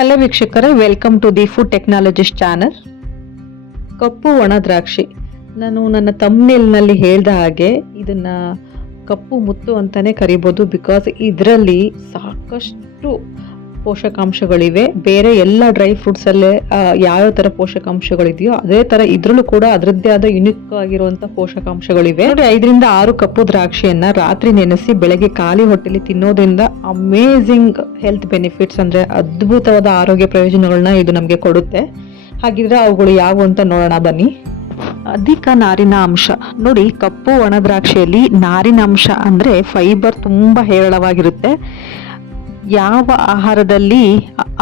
Hello ವೀಕ್ಷಕರೇ, welcome to the food technologist channel. ಕಪ್ಪು ಒಣ ದ್ರಾಕ್ಷಿ, ನಾನು ನನ್ನ ಥಂಬ್ನೇಲ್ನಲ್ಲಿ ಹೇಳ್ದ ಹಾಗೆ ಇದನ್ನ ಕಪ್ಪು ಮುತ್ತು ಅಂತಾನೆ ಕರಿಬೋದು. ಬಿಕಾಸ್ ಇದರಲ್ಲಿ ಸಾಕಷ್ಟು ಪೋಷಕಾಂಶಗಳಿವೆ. ಬೇರೆ ಎಲ್ಲ ಡ್ರೈ ಫ್ರೂಟ್ಸಲ್ಲೇ ಯಾವ್ಯಾವ ಥರ ಪೋಷಕಾಂಶಗಳಿದೆಯೋ ಅದೇ ಥರ ಇದರಲ್ಲೂ ಕೂಡ ಅದರದ್ದೇ ಆದ ಯುನಿಕ್ ಆಗಿರುವಂಥ ಪೋಷಕಾಂಶಗಳಿವೆ. ನೋಡಿ, 5 ಕಪ್ಪು ದ್ರಾಕ್ಷಿಯನ್ನ ರಾತ್ರಿ ನೆನೆಸಿ ಬೆಳಗ್ಗೆ ಖಾಲಿ ಹೊಟ್ಟೆಲಿ ತಿನ್ನೋದ್ರಿಂದ ಅಮೇಝಿಂಗ್ ಹೆಲ್ತ್ ಬೆನಿಫಿಟ್ಸ್, ಅಂದರೆ ಅದ್ಭುತವಾದ ಆರೋಗ್ಯ ಪ್ರಯೋಜನಗಳನ್ನ ಇದು ನಮಗೆ ಕೊಡುತ್ತೆ. ಹಾಗಿದ್ರೆ ಅವುಗಳು ಯಾವುವು ಅಂತ ನೋಡೋಣ ಬನ್ನಿ. ಅಧಿಕ ನಾರಿನ ಅಂಶ. ನೋಡಿ, ಕಪ್ಪು ಒಣ ದ್ರಾಕ್ಷಿಯಲ್ಲಿ ನಾರಿನ ಅಂಶ ಅಂದರೆ ಫೈಬರ್ ತುಂಬ ಹೇರಳವಾಗಿರುತ್ತೆ. ಯಾವ ಆಹಾರದಲ್ಲಿ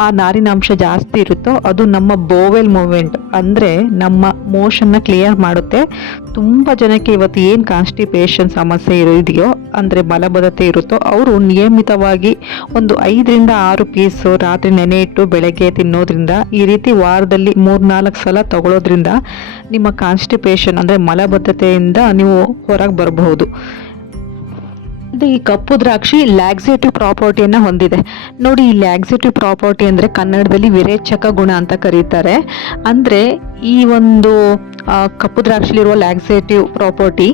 ಆ ನಾರಿನ ಅಂಶ ಜಾಸ್ತಿ ಇರುತ್ತೋ ಅದು ನಮ್ಮ ಬೋವೆಲ್ ಮೂವ್ಮೆಂಟ್ ಅಂದರೆ ನಮ್ಮ ಮೋಷನ್ನ ಕ್ಲಿಯರ್ ಮಾಡುತ್ತೆ. ತುಂಬ ಜನಕ್ಕೆ ಇವತ್ತು ಏನು ಕಾನ್ಸ್ಟಿಪೇಷನ್ ಸಮಸ್ಯೆ ಇದೆಯೋ ಅಂದರೆ ಮಲಬದ್ಧತೆ ಇರುತ್ತೋ ಅವರು ನಿಯಮಿತವಾಗಿ ಒಂದು 5 ಪೀಸು ರಾತ್ರಿ ನೆನೆ ಇಟ್ಟು ಬೆಳಗ್ಗೆ ತಿನ್ನೋದ್ರಿಂದ, ಈ ರೀತಿ ವಾರದಲ್ಲಿ 3-4 ಸಲ ತಗೊಳ್ಳೋದ್ರಿಂದ ನಿಮ್ಮ ಕಾನ್ಸ್ಟಿಪೇಷನ್ ಅಂದರೆ ಮಲಬದ್ಧತೆಯಿಂದ ನೀವು ಹೊರಗೆ ಬರಬಹುದು. ಈ ಕಪ್ಪು ದ್ರಾಕ್ಷಿ ಲ್ಯಾಕ್ಸೇಟಿವ್ ಪ್ರಾಪರ್ಟಿಯನ್ನು ಹೊಂದಿದೆ. ನೋಡಿ, ಈ ಲ್ಯಾಕ್ಸೇಟಿವ್ ಪ್ರಾಪರ್ಟಿ ಅಂದರೆ ಕನ್ನಡದಲ್ಲಿ ವಿರೇಚಕ ಗುಣ ಅಂತ ಕರೀತಾರೆ. ಅಂದರೆ ಈ ಒಂದು ಕಪ್ಪು ದ್ರಾಕ್ಷಿಲಿರುವ ಲ್ಯಾಕ್ಸೇಟಿವ್ ಪ್ರಾಪರ್ಟಿ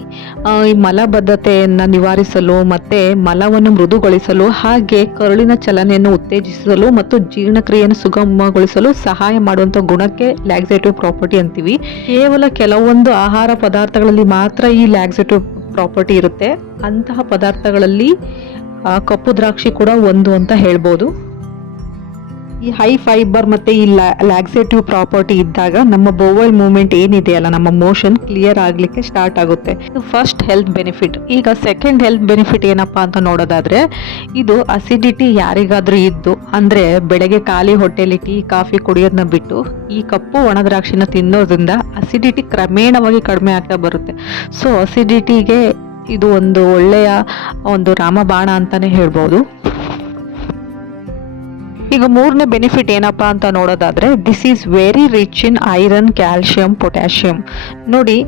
ಈ ಮಲಬದ್ಧತೆಯನ್ನು ನಿವಾರಿಸಲು ಮತ್ತು ಮಲವನ್ನು ಮೃದುಗೊಳಿಸಲು, ಹಾಗೆ ಕರುಳಿನ ಚಲನೆಯನ್ನು ಉತ್ತೇಜಿಸಲು ಮತ್ತು ಜೀರ್ಣಕ್ರಿಯೆಯನ್ನು ಸುಗಮಗೊಳಿಸಲು ಸಹಾಯ ಮಾಡುವಂಥ ಗುಣಕ್ಕೆ ಲ್ಯಾಕ್ಸೇಟಿವ್ ಪ್ರಾಪರ್ಟಿ ಅಂತೀವಿ. ಕೇವಲ ಕೆಲವೊಂದು ಆಹಾರ ಪದಾರ್ಥಗಳಲ್ಲಿ ಮಾತ್ರ ಈ ಲ್ಯಾಕ್ಸೇಟಿವ್ ಪ್ರಾಪರ್ಟಿ ಇರುತ್ತೆ. ಅಂತಹ ಪದಾರ್ಥಗಳಲ್ಲಿ ಕಪ್ಪು ದ್ರಾಕ್ಷಿ ಕೂಡ ಒಂದು ಅಂತ ಹೇಳ್ಬೋದು. ಈ ಹೈ ಫೈಬರ್ ಮತ್ತು ಈ ಲ್ಯಾಕ್ಸೇಟಿವ್ ಪ್ರಾಪರ್ಟಿ ಇದ್ದಾಗ ನಮ್ಮ ಬೋವೆಲ್ ಮೂವ್ಮೆಂಟ್ ಏನಿದೆಯಲ್ಲ, ನಮ್ಮ ಮೋಷನ್ ಕ್ಲಿಯರ್ ಆಗಲಿಕ್ಕೆ ಸ್ಟಾರ್ಟ್ ಆಗುತ್ತೆ. ಇದು ಫಸ್ಟ್ ಹೆಲ್ತ್ ಬೆನಿಫಿಟ್. ಈಗ ಸೆಕೆಂಡ್ ಹೆಲ್ತ್ ಬೆನಿಫಿಟ್ ಏನಪ್ಪಾ ಅಂತ ನೋಡೋದಾದ್ರೆ, ಇದು ಅಸಿಡಿಟಿ ಯಾರಿಗಾದ್ರೂ ಇದ್ದು ಅಂದರೆ ಬೆಳಗ್ಗೆ ಖಾಲಿ ಹೊಟ್ಟೆಲಿ ಟೀ ಕಾಫಿ ಕುಡಿಯೋದನ್ನ ಬಿಟ್ಟು ಈ ಕಪ್ಪು ಒಣ ದ್ರಾಕ್ಷಿನ ತಿನ್ನೋದ್ರಿಂದ ಅಸಿಡಿಟಿ ಕ್ರಮೇಣವಾಗಿ ಕಡಿಮೆ ಆಗ್ತಾ ಬರುತ್ತೆ. ಸೊ ಅಸಿಡಿಟಿಗೆ ಇದು ಒಂದು ಒಳ್ಳೆಯ ಒಂದು ರಾಮಬಾಣ ಅಂತಾನೆ ಹೇಳ್ಬೋದು. ಈಗ ಮೂರನೇ ಬೆನಿಫಿಟ್ ಏನಪ್ಪಾ ಅಂತ ನೋಡೋದಾದ್ರೆ, this is very rich in iron, calcium, potassium. ನೋಡಿ,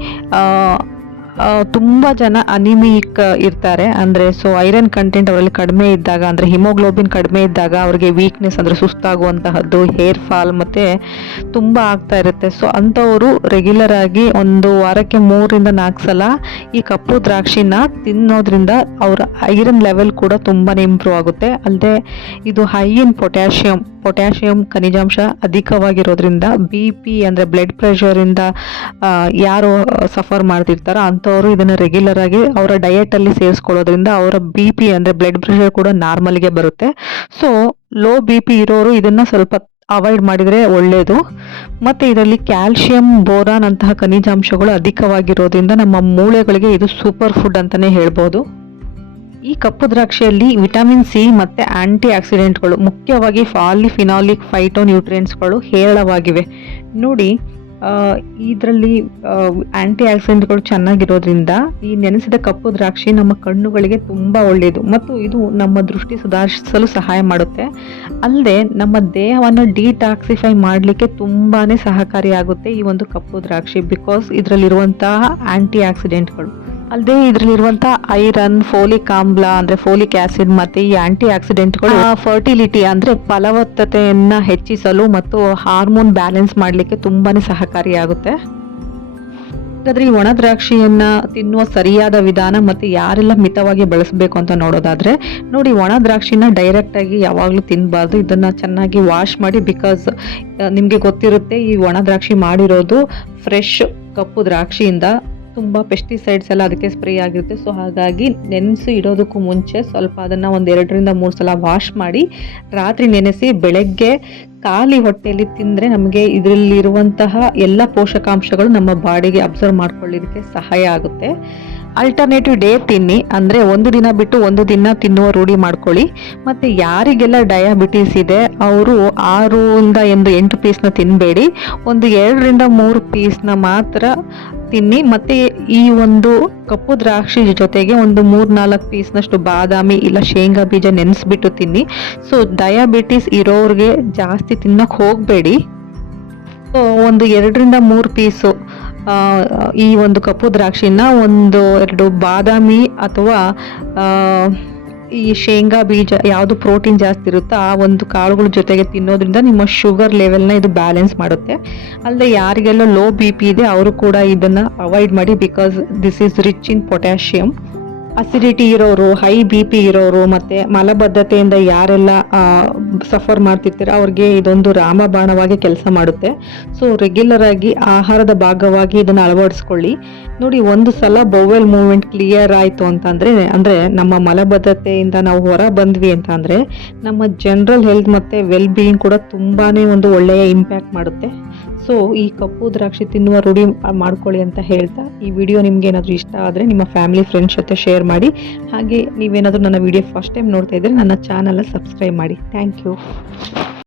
ತುಂಬ ಜನ ಅನಿಮಿಕ್ ಇರ್ತಾರೆ. ಅಂದರೆ ಸೊ ಐರನ್ ಕಂಟೆಂಟ್ ಅವರಲ್ಲಿ ಕಡಿಮೆ ಇದ್ದಾಗ, ಅಂದರೆ ಹಿಮೋಗ್ಲೋಬಿನ್ ಕಡಿಮೆ ಇದ್ದಾಗ ಅವ್ರಿಗೆ ವೀಕ್ನೆಸ್ ಅಂದರೆ ಸುಸ್ತಾಗುವಂತಹದ್ದು, ಹೇರ್ ಫಾಲ್ ಮತ್ತು ತುಂಬ ಆಗ್ತಾ ಇರುತ್ತೆ. ಸೊ ಅಂಥವರು ರೆಗ್ಯುಲರ್ ಆಗಿ ಒಂದು ವಾರಕ್ಕೆ 3-4 ಸಲ ಈ ಕಪ್ಪು ದ್ರಾಕ್ಷಿನ ತಿನ್ನೋದ್ರಿಂದ ಅವರ ಐರನ್ ಲೆವೆಲ್ ಕೂಡ ತುಂಬಾ ಇಂಪ್ರೂವ್ ಆಗುತ್ತೆ. ಅಲ್ಲದೆ ಇದು ಹೈ ಇನ್ ಪೊಟ್ಯಾಷಿಯಂ ಖನಿಜಾಂಶ ಅಧಿಕವಾಗಿರೋದ್ರಿಂದ BP ಅಂದರೆ ಬ್ಲಡ್ ಪ್ರೆಷರಿಂದ ಯಾರು ಸಫರ್ ಮಾಡ್ತಿರ್ತಾರೋ ಅಂಥವರು ಇದನ್ನು ರೆಗ್ಯುಲರ್ ಆಗಿ ಅವರ ಡಯಟಲ್ಲಿ ಸೇರಿಸ್ಕೊಳ್ಳೋದ್ರಿಂದ ಅವರ BP ಅಂದರೆ ಬ್ಲಡ್ ಪ್ರೆಷರ್ ಕೂಡ ನಾರ್ಮಲ್ಗೆ ಬರುತ್ತೆ. ಸೊ ಲೋ BP ಇರೋರು ಇದನ್ನು ಸ್ವಲ್ಪ ಅವಾಯ್ಡ್ ಮಾಡಿದರೆ ಒಳ್ಳೆಯದು. ಮತ್ತು ಇದರಲ್ಲಿ ಕ್ಯಾಲ್ಶಿಯಂ, ಬೋರಾನ್ ಅಂತಹ ಖನಿಜಾಂಶಗಳು ಅಧಿಕವಾಗಿರೋದ್ರಿಂದ ನಮ್ಮ ಮೂಳೆಗಳಿಗೆ ಇದು ಸೂಪರ್ ಫುಡ್ ಅಂತಲೇ ಹೇಳ್ಬೋದು. ಈ ಕಪ್ಪು ದ್ರಾಕ್ಷಿಯಲ್ಲಿ ವಿಟಮಿನ್ C ಮತ್ತು ಆಂಟಿ ಆಕ್ಸಿಡೆಂಟ್ಗಳು, ಮುಖ್ಯವಾಗಿ ಪಾಲಿಫಿನಾಲಿಕ್ ಫೈಟೋನ್ಯೂಟ್ರಿಯೆಂಟ್ಸ್ಗಳು ಹೇರಳವಾಗಿವೆ. ನೋಡಿ, ಇದರಲ್ಲಿ ಆಂಟಿ ಆಕ್ಸಿಡೆಂಟ್ಗಳು ಚೆನ್ನಾಗಿರೋದ್ರಿಂದ ಈ ನೆನೆಸಿದ ಕಪ್ಪು ದ್ರಾಕ್ಷಿ ನಮ್ಮ ಕಣ್ಣುಗಳಿಗೆ ತುಂಬ ಒಳ್ಳೆಯದು ಮತ್ತು ಇದು ನಮ್ಮ ದೃಷ್ಟಿ ಸುಧಾರಿಸಲು ಸಹಾಯ ಮಾಡುತ್ತೆ. ಅಲ್ಲದೆ ನಮ್ಮ ದೇಹವನ್ನು ಡಿಟಾಕ್ಸಿಫೈ ಮಾಡಲಿಕ್ಕೆ ತುಂಬಾ ಸಹಕಾರಿಯಾಗುತ್ತೆ ಈ ಒಂದು ಕಪ್ಪು ದ್ರಾಕ್ಷಿ, ಬಿಕಾಸ್ ಇದರಲ್ಲಿರುವಂತಹ ಆಂಟಿ ಆಕ್ಸಿಡೆಂಟ್ಗಳು. ಅಲ್ಲದೆ ಇದರಲ್ಲಿರುವಂಥ ಐರನ್, ಫೋಲಿಕ್ ಆಮ್ಲ ಅಂದರೆ ಫೋಲಿಕ್ ಆಸಿಡ್ ಮತ್ತು ಈ ಆಂಟಿ ಆಕ್ಸಿಡೆಂಟ್ಗಳು ಫರ್ಟಿಲಿಟಿ ಅಂದರೆ ಫಲವತ್ತತೆಯನ್ನು ಹೆಚ್ಚಿಸಲು ಮತ್ತು ಹಾರ್ಮೋನ್ ಬ್ಯಾಲೆನ್ಸ್ ಮಾಡಲಿಕ್ಕೆ ತುಂಬಾ ಸಹಕಾರಿಯಾಗುತ್ತೆ. ಹಾಗಾದರೆ ಈ ಒಣ ದ್ರಾಕ್ಷಿಯನ್ನು ತಿನ್ನುವ ಸರಿಯಾದ ವಿಧಾನ ಮತ್ತು ಯಾರೆಲ್ಲ ಮಿತವಾಗಿ ಬಳಸಬೇಕು ಅಂತ ನೋಡೋದಾದರೆ, ನೋಡಿ, ಒಣ ದ್ರಾಕ್ಷಿನ ಡೈರೆಕ್ಟಾಗಿ ಯಾವಾಗಲೂ ತಿನ್ನಬಾರ್ದು. ಇದನ್ನು ಚೆನ್ನಾಗಿ ವಾಶ್ ಮಾಡಿ, ಬಿಕಾಸ್ ನಿಮಗೆ ಗೊತ್ತಿರುತ್ತೆ ಈ ಒಣ ದ್ರಾಕ್ಷಿ ಮಾಡಿರೋದು ಫ್ರೆಶ್ ಕಪ್ಪು ದ್ರಾಕ್ಷಿಯಿಂದ. ತುಂಬ ಪೆಸ್ಟಿಸೈಡ್ಸ್ ಎಲ್ಲ ಅದಕ್ಕೆ ಸ್ಪ್ರೇ ಆಗಿರುತ್ತೆ. ಸೊ ಹಾಗಾಗಿ ನೆನೆಸಿ ಇಡೋದಕ್ಕೂ ಮುಂಚೆ ಸ್ವಲ್ಪ ಅದನ್ನು 2-3 ಸಲ ವಾಶ್ ಮಾಡಿ ರಾತ್ರಿ ನೆನೆಸಿ ಬೆಳಗ್ಗೆ ಖಾಲಿ ಹೊಟ್ಟೆಯಲ್ಲಿ ತಿಂದರೆ ನಮಗೆ ಇದರಲ್ಲಿರುವಂತಹ ಎಲ್ಲ ಪೋಷಕಾಂಶಗಳು ನಮ್ಮ ಬಾಡಿಗೆ ಅಬ್ಸರ್ವ್ ಮಾಡ್ಕೊಳ್ಳೋದಕ್ಕೆ ಸಹಾಯ ಆಗುತ್ತೆ. ಅಲ್ಟರ್ನೇಟಿವ್ ಡೇ ತಿನ್ನಿ, ಅಂದರೆ ಒಂದು ದಿನ ಬಿಟ್ಟು ಒಂದು ದಿನ ತಿನ್ನುವ ರೂಢಿ ಮಾಡ್ಕೊಳ್ಳಿ. ಮತ್ತು ಯಾರಿಗೆಲ್ಲ ಡಯಾಬಿಟೀಸ್ ಇದೆ ಅವರು 6-8 ಪೀಸ್ನ ತಿನ್ನಬೇಡಿ, ಒಂದು 2-3 ಪೀಸ್ನ ಮಾತ್ರ ತಿನ್ನಿ. ಮತ್ತು ಈ ಒಂದು ಕಪ್ಪು ದ್ರಾಕ್ಷಿ ಜೊತೆಗೆ ಒಂದು 3-4 ಪೀಸ್ನಷ್ಟು ಬಾದಾಮಿ ಇಲ್ಲ ಶೇಂಗಾ ಬೀಜ ನೆನೆಸ್ಬಿಟ್ಟು ತಿನ್ನಿ. ಸೊ ಡಯಾಬಿಟೀಸ್ ಇರೋರಿಗೆ ಜಾಸ್ತಿ ತಿನ್ನೋಕೆ ಹೋಗಬೇಡಿ. ಒಂದು 2-3 ಪೀಸು ಈ ಒಂದು ಕಪ್ಪು ದ್ರಾಕ್ಷಿನ 1-2 ಬಾದಾಮಿ ಅಥವಾ ಈ ಶೇಂಗಾ ಬೀಜ ಯಾವುದು ಪ್ರೋಟೀನ್ ಜಾಸ್ತಿ ಇರುತ್ತೋ ಆ ಒಂದು ಕಾಳುಗಳ ಜೊತೆಗೆ ತಿನ್ನೋದ್ರಿಂದ ನಿಮ್ಮ ಶುಗರ್ ಲೆವೆಲ್ನ ಇದು ಬ್ಯಾಲೆನ್ಸ್ ಮಾಡುತ್ತೆ. ಅಲ್ಲದೆ ಯಾರಿಗೆಲ್ಲ ಲೋ ಬಿ ಪಿ ಇದೆ ಅವರು ಕೂಡ ಇದನ್ನು ಅವಾಯ್ಡ್ ಮಾಡಿ, because this is rich in potassium. Acidity ಇರೋರು, ಹೈ ಬಿ ಪಿ ಇರೋರು ಮತ್ತು ಮಲಬದ್ಧತೆಯಿಂದ ಯಾರೆಲ್ಲ ಸಫರ್ ಮಾಡ್ತಿರ್ತೀರ ಅವ್ರಿಗೆ ಇದೊಂದು ರಾಮಬಾಣವಾಗಿ ಕೆಲಸ ಮಾಡುತ್ತೆ. ಸೊ ರೆಗ್ಯುಲರ್ ಆಗಿ ಆಹಾರದ ಭಾಗವಾಗಿ ಇದನ್ನು ಅಳವಡಿಸ್ಕೊಳ್ಳಿ. ನೋಡಿ, ಒಂದು ಸಲ ಬೌವೆಲ್ ಮೂವ್ಮೆಂಟ್ ಕ್ಲಿಯರ್ ಆಯಿತು ಅಂದರೆ ನಮ್ಮ ಮಲಬದ್ಧತೆಯಿಂದ ನಾವು ಹೊರ ಬಂದ್ವಿ ಅಂತ ಅಂದರೆ ನಮ್ಮ ಜನರಲ್ ಹೆಲ್ತ್ ಮತ್ತು ವೆಲ್ ಬೀಯಿಂಗ್ ಕೂಡ ತುಂಬಾ ಒಂದು ಒಳ್ಳೆಯ ಇಂಪ್ಯಾಕ್ಟ್ ಮಾಡುತ್ತೆ. ಸೊ ಈ ಕಪ್ಪು ದ್ರಾಕ್ಷಿ ತಿನ್ನುವ ರೂಢಿ ಮಾಡ್ಕೊಳ್ಳಿ ಅಂತ ಹೇಳ್ತಾ, ಈ ವಿಡಿಯೋ ನಿಮ್ಗೆ ಏನಾದರೂ ಇಷ್ಟ ಆದರೆ ನಿಮ್ಮ ಫ್ಯಾಮಿಲಿ ಫ್ರೆಂಡ್ಸ್ ಜೊತೆ ಶೇರ್ ಮಾಡಿ. ಹಾಗೆ ನೀವೇನಾದರೂ ನನ್ನ ವಿಡಿಯೋ ಫಸ್ಟ್ ಟೈಮ್ ನೋಡ್ತಾ ಇದ್ದರೆ ನನ್ನ ಚಾನಲ್ನ ಸಬ್ಸ್ಕ್ರೈಬ್ ಮಾಡಿ. Thank you.